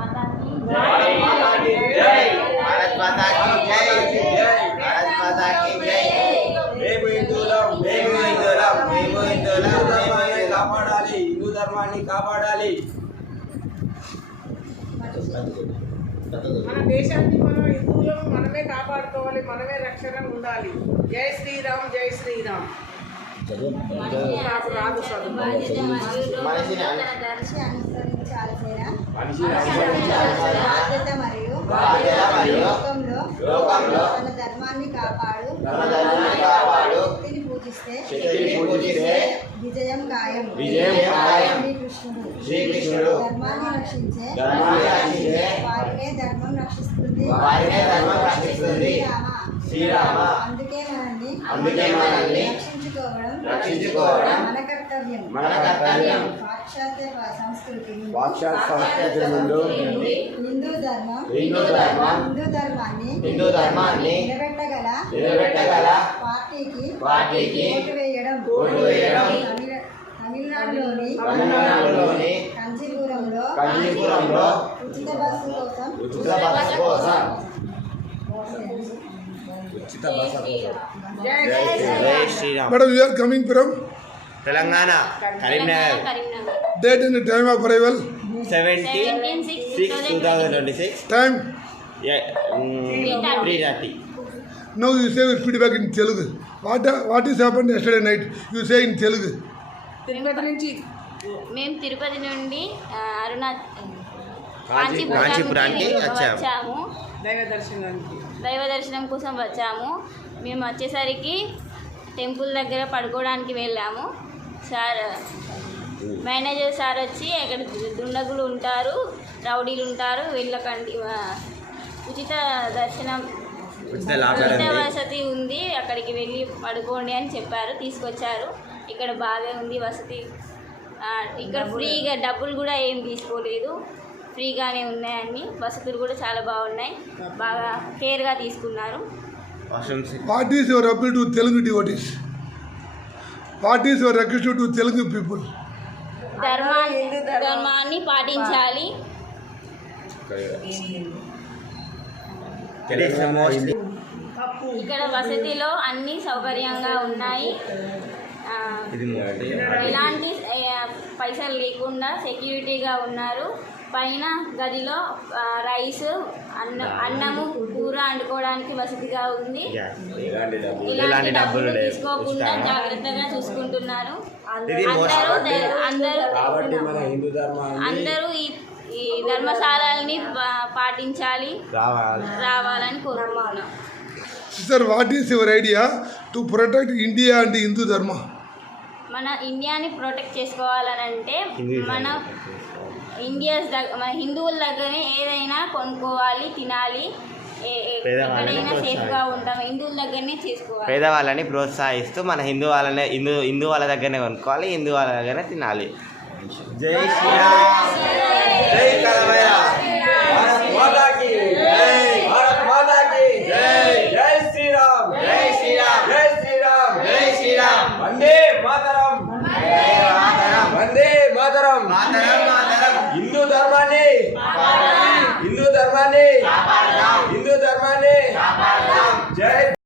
माता की जय। भारत माता की जय। भारत माता की जय। మేము హిందువులం కాపాడాలి, హిందూ ధర్మాన్ని కాపాడాలి. మన దేశాన్ని మనం హిందువులను మనమే కాపాడుకోవాలి, మనమే రక్షణ ఉండాలి. జై శ్రీరామ్, జై శ్రీరామ్. నాకు రాదు చదువు. బాధ్యత మరియు లోకంలో తన ధర్మాన్ని కాపాడు శక్తిని పూజిస్తే విజయం ఖాయం. శ్రీకృష్ణుడు ధర్మాన్ని రక్షించే వారినే ధర్మం రక్షిస్తుంది. శ్రీరామ అందుకే మనల్ని రక్షించుకోవడం మన కర్తవ్యం. పాశ్చాత్య సంస్కృతి నుండి హిందూ ధర్మాన్ని నిలబెట్టగల పార్టీకి ఓటు వేయడం. తమిళనాడులోని కంచీపురంలో ఉచిత బస్సు కోసం జై Sriram. Madam, you are coming from Telangana, Karimnagar. date and time of arrival, 17/6/2026. time. 3:30. Now you say your feedback in Telugu. What is happened yesterday night? You say in Telugu. Tirupati నుంచి మేము తిరుపతి నుండి కాంచీపురానికి వచ్చాము. దైవ దర్శనం కోసం వచ్చాము. మేము వచ్చేసరికి టెంపుల్ దగ్గర పడుకోవడానికి వెళ్ళాము. సార్ మేనేజర్ సార్ వచ్చి అక్కడ దుండగులు ఉంటారు, రౌడీలు ఉంటారు, వెళ్ళకండి, ఉచిత దర్శనం ఉచిత వసతి ఉంది, అక్కడికి వెళ్ళి పడుకోండి అని చెప్పారు. తీసుకొచ్చారు. ఇక్కడ బాగా ఉంది వసతి. ఇక్కడ ఫ్రీగా, డబ్బులు కూడా ఏం తీసుకోలేదు, ఫ్రీగానే ఉన్నాయని. వసతులు కూడా చాలా బాగున్నాయి, బాగా కేర్గా తీసుకున్నారు. What is your appeal to Telugu devotees? What is your request to Telugu people? ధర్మాన్ని పాటించాలి. ఇక్కడ వసతిలో అన్ని సౌకర్యంగా ఉన్నాయి. ఎలాంటి పైసలు లేకుండా సెక్యూరిటీగా ఉన్నారు. పైన గదిలో రైస్, అన్నము, కూర వండుకోవడానికి వసతిగా ఉంది. ఇలాంటి డబ్బులు తీసుకోకుండా జాగ్రత్తగా చూసుకుంటున్నారు. అందరూ ఈ ధర్మశాలని పాటించాలి, రావాలని కోరుకుంటున్నాం. Sir, what is your idea to protect India and Hindu Dharma? మన ఇండియాని ప్రొటెక్ట్ చేసుకోవాలనంటే మన హిందువుల దగ్గరనే ఏదైనా కొనుక్కోవాలి, తినాలి, ఎక్కడైనా సేఫ్గా ఉంటాం. హిందువుల దగ్గరనే చేసుకోవాలి. పేదవాళ్ళని ప్రోత్సహిస్తూ మన హిందూ వాళ్ళ దగ్గరనే కొనుక్కోవాలి, హిందూ వాళ్ళ దగ్గరనే తినాలి. జై శ్రీరామ్. జై కాలభైరవ.